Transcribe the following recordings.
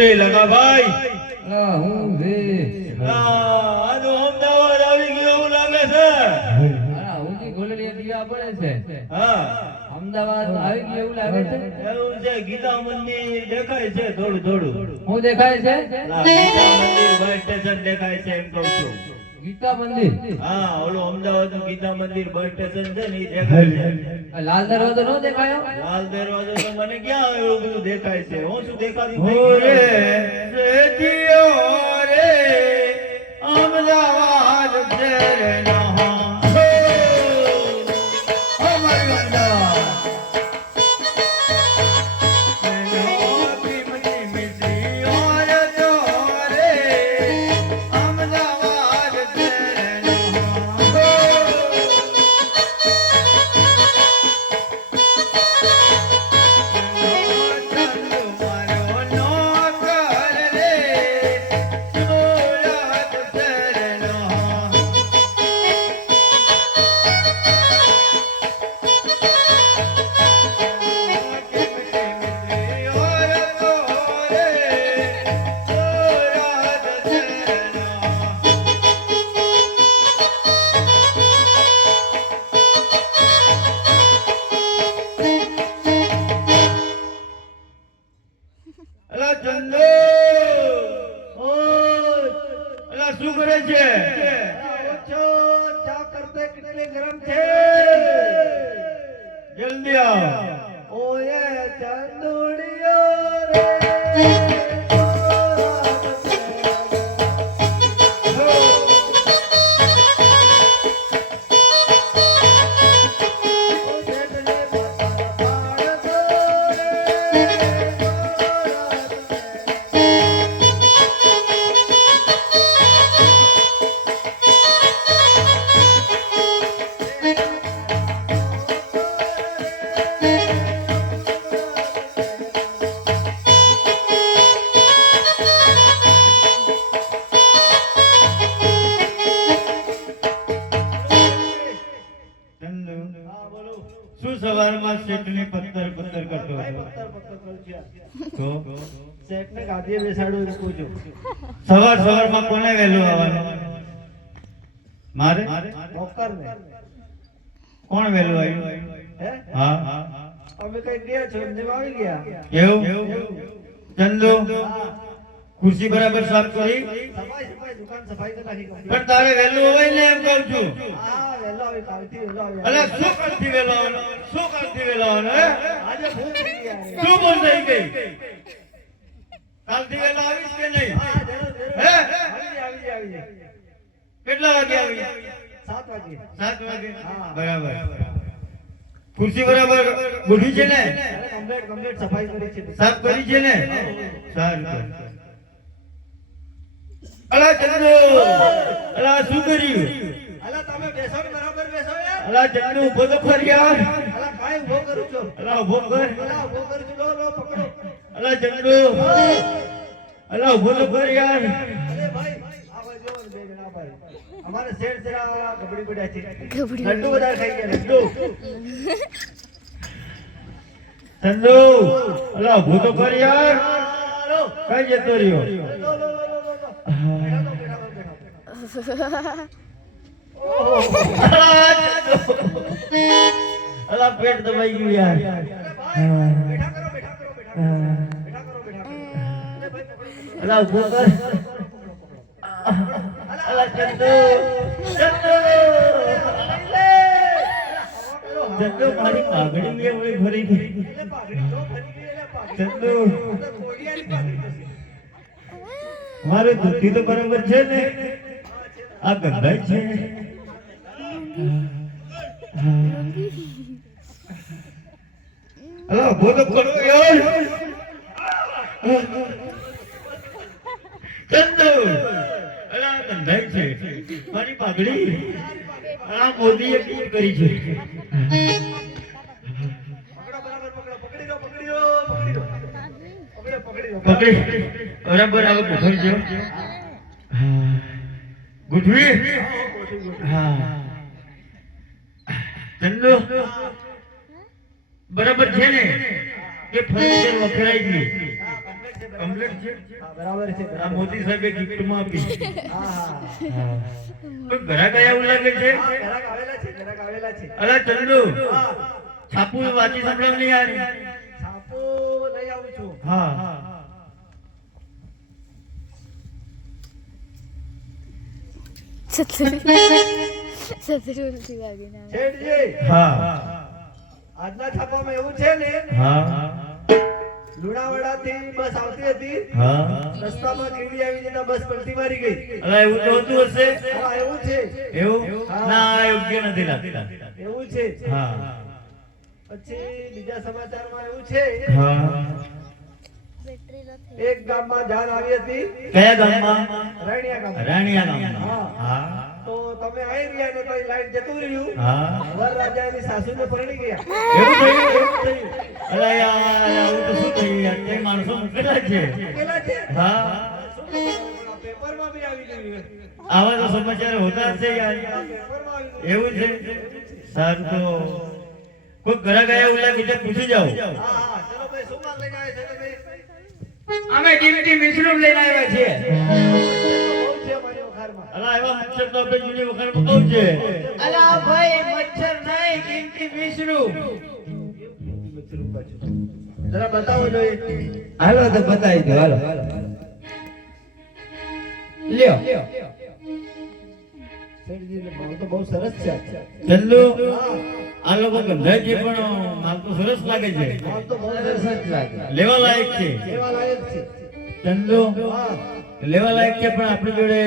રે લગા ભાઈ હું રે આ તો અમદાવાદ આવી ગયો એવું લાગે છે હુંની ગોલડીએ દીવા પડે છે હા અમદાવાદ આવી ગયો એવું લાગે છે એવું છે ગીતા મંદિર દેખાય છે થોડું થોડું હું દેખાય છે ગીતા મંદિર બસ સ્ટેશન દેખાય છે એમ કહું છું ગીતા મંદિર હા ઓલું અમદાવાદ નું ગીતા મંદિર બસ સ્ટેશન છે ને ઈ દેખાય છે લાલ દરવાજો નો દેખાયો લાલ દરવાજો તો મને ક્યાં એવું બધું દેખાય છે હું શું દેખાતી ઓરે રેતીઓ રે અમદાવાદ શહેર નો અમારું અમદાવાદ શું કરે છે ચા કરતે કેટલી ગરમ છે જલ્દી આવ ઓએ ચંદુડિયો રે શું સવારમાં શેઠને પત્તર પત્તર કરતો હતો તો શેઠને ગાદીએ બેસાડું એ પૂછો સવારમાં કોને વહેલું આવવાનું મારે મોકરને કોણ વહેલું આવ્યું હે હા અમે કઈ ગયા છો એમને આવી ગયા એવું ચંદુ ખુરશી બરાબર સાફ કરી સફાઈ દુકાન સફાઈ તો નાખી complete. પણ તારે વહેલું હોય ને એમ કહું છું હા વેલો આવી કાલથી વેલો આવી અલે શું કાલથી વહેલો આવવાનો? શું કાલથી વહેલો આવવાનો, હે? આજે ભૂખ થઈ ગયા રે. શું બોલ થઈ ગઈ કાલથી વહેલો આવીશ કે નહીં હા જરૂર જરૂર હે? આવી જાય કેટલા વાગે આવી 7 વાગે 7 વાગે હા. બરાબર ખુરશી બરાબર ગોઠવી છે ને કમ્પ્લીટ સફાઈ કરી છે સાફ કરી છે ને સારું અલા ચંદુ અલા શું કર્યું અલા તમે બેસો ને બરાબર બેસો યાર અલા ચંદુ ઉભો તો ખરી યાર અલા કાઈ ઉભો કરું છું અલા ઉભો કર અલા ઉભો કરું છું લો પકડો અલા ચંદુ અલા ઉભો તો ખરી યાર અરે ભાઈ આ બાજુ બે જણા ભાઈ અમારે શેર શેરા વાળા ગબડી પડ્યા છે લડ્ડુ બધા ખાઈ ગયા લડ્ડુ ચંદુ અલા ઉભો તો ખરી યાર કઈ જતો રહ્યો અલા પેટ દબાઈ ગયું યાર અલા ઉભો કર અલા ચંદુ ચંદુ મારી પાઘડી મેં ઓળી ભરી ગઈ ચંદુ મારે દુઃખી તો બરાબર છે ને આ ગંધાય છે અલા ઉભો તો કરો યાર ચંદુ અલા ગંધાય છે મારી પાઘડી આ મોદીએ પીર કરી છે પકડી બરાબર આવે પકડજો ગુઠવી હા ચંદુ બરાબર છે ને કે ફર્નિચર વખરાઈ ગયું છે કમ્પ્લીટ છે હા બરાબર છે આ બરાબર. મોદી સાહેબે ગિફ્ટમાં આપી હા હા કોઈ ઘરાક આયા એવું લાગે છે હા, ઘરાક આવેલા છે ઘરાક આવેલા છે અલા ચંદુ હા છાપુ વાંચી સંભળાવ નહીં યાર છાપો લઈ આવું છું હા સતરુલથી વાગીને આવે. શેઠજી હા આજના છાપામાં એવું છે ને હા લુણાવાડાથી બસ આવતી હતી હા રસ્તામાં કીડી આવી જતા બસ પલટી મારી ગઈ અલા એવું તો હોતું હશે હા એવું છે એવું ના આ યોગ્ય નથી લાગતા એવું છે હા પછી બીજા સમાચારમાં એવું છે હા એક ગામમાં જાન આવી હતી કયા ગામમાં રાણીયા ગામમાં રાણીયા ગામમાં હા તો તમે આવી રહ્યા ને પછી લાઈટ જતું રહ્યું હા વરરાજાની સાસુને પરણી ગયા એવું થયું એવું થયું અલા યાર આવું તો શું થયું યાર તે માણસો મૂકેલા છે કેલા છે હા પેપરમાં બી આવી ગયું આવા તો સમાચાર હોતા જ છે યાર પેપરમાં આવી ગયું એવું છે સારું તો કોઈ ઘરા ગયા એવું લાગે છે પૂછી જાઓ હા હા ચલો ભાઈ શું માલ લઈને આવ્યા છો તમે અમે ટીમટી મિશ્રુમ લઈને આવ્યા છીએ બહુ છે અમારી વખારમાં અલા એવા મચ્છર તો આપણે જૂની વખતમાં કહું છે અલા ભાઈ મચ્છર નહીં ટીમટી મિશ્રુમ જરા બતાવો જોઈએ હાલો તો બતાવી દો હાલો લ્યો શેઠજીનો માલ તો બહુ સરસ છે ચંદુ હા આ લોકો ગંધાય છે પણ માલ તો સરસ લાગે છે માલ તો બહુ સરસ સરસ જ લાગે લેવા લાયક છે એવા લાયક છે ચંદુ હા લેવા લાયક છે પણ આપણી જોડે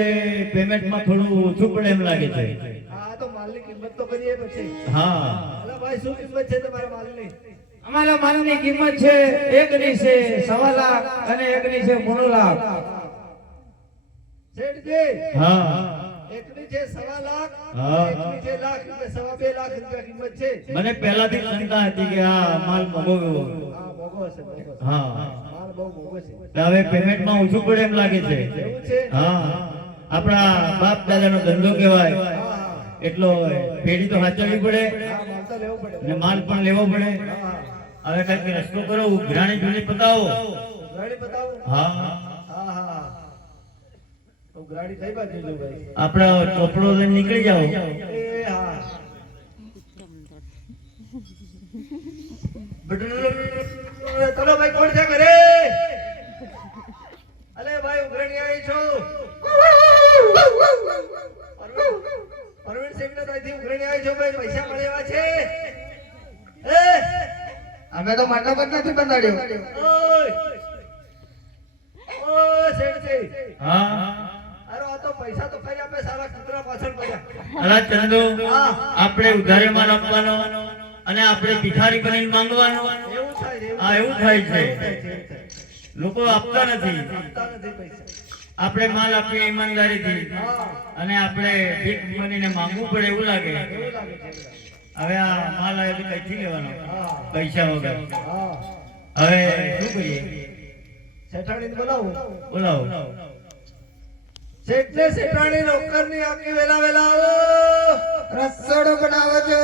પેમેન્ટમાં થોડું ઓછું પડે એમ લાગે છે હા તો માલની કિંમત તો કરીએ પછી હા અલા ભાઈ શું કિંમત છે તમારા માલની અમારા માલની કિંમત છે એકની છે 1.25 લાખ અને એકની છે 3 લાખ શેઠજી હા એકની છે 1.25 લાખ હા. એકની છે લાખ એટલે 2.5 લાખ રૂપિયા કિંમત છે મને પહેલાથી જ શંકા હતી કે આ માલ મોંઘો હા મોંઘો હશે મોંઘો હશે. હા માલ બહુ મોંઘો છે તો હવે પેમેન્ટમાં ઓછું પડે એમ લાગે છે એવું છે હા આપણા બાપ દાદાનો ધંધો કહેવાય હા એટલો પેઢી તો સાચવવી પડે હા માલ તો લેવો પડે અને માલ પણ લેવો પડે હા હવે કઈક રસ્તો કરો ઉઘરાણી જૂની પતાવો ગાડી બતાવો હા હા હા તો ગાડી કઈ બાજુ જો ભાઈ આપણા ચોપડો લઈને નીકળી જાઓ એ હા ચલો ભાઈ કોણ છે ઘરે અલે ભાઈ ઉઘરણી આવી છો પરવીન સિંહ ને ત્યાંથી ઉઘરણી આવી છો ભાઈ પૈસા મળ્યા છે એ અમે તો મંડપ જ નથી બંધાડ્યો ઓય ઓય શેઠજી હા અરે આ તો પૈસા તો કઈ આપે સારા કૂતરા પાછળ પડ્યા અલા ચંદુ આપણે ઉધારીમાં આપવાનો અને આપણે ભિખારી બનીને માંગવાનો એવું થાય છે હા એવું થાય છે એવું લોકો આપતા નથી આપતા નથી પૈસા આપણે માલ આપીએ ઈમાનદારીથી હા અને આપણે ભીખ બનીને માંગવું પડે એવું લાગે એવું લાગે છે હવે આ માલ આવે તો કઈથી લેવાનો હા પૈસા વગર હા હવે શું કરીએ શેઠાણીને બોલાવો બોલાવો શેઠને શેઠાણી નોકરની આખી વેલા વેલા આવો રસોડો બનાવો છો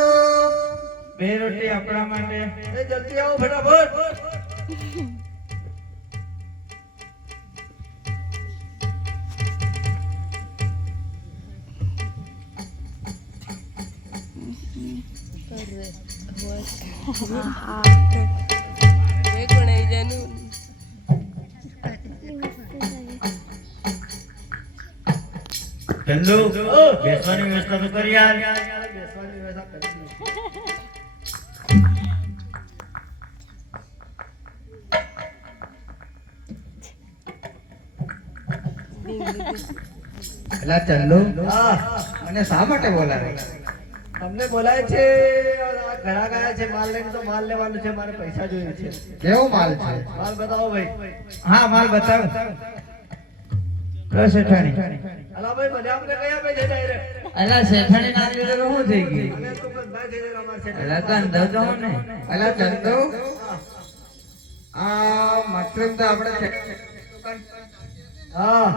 બે રોટી આપણા માટે એ જલ્દી આવો ફટાફટ ચંદુ બેસવાની વ્યવસ્થા તો કરી યાર બેસવાની વ્યવસ્થા કરી એલા ચંદુ હા મને શા માટે બોલાવે તમને બોલાય છે આ ઘણા ગયા છે માલ લઈને તો માલ લેવાનું છે મારે પૈસા જોઈએ છે કેવો માલ છે માલ બતાવો ભાઈ હા માલ બતાવો શેઠાણી અલા ભાઈ મને આપને કઈ આપે છે ડાયરેક્ટ એલા શેઠાણી ના લીધે તો શું થઈ ગયું અને તો બંધા છે જરા માર છે એલા કંદો તો ને એલા ચંદુ આ મશરૂમ તો આપણે હા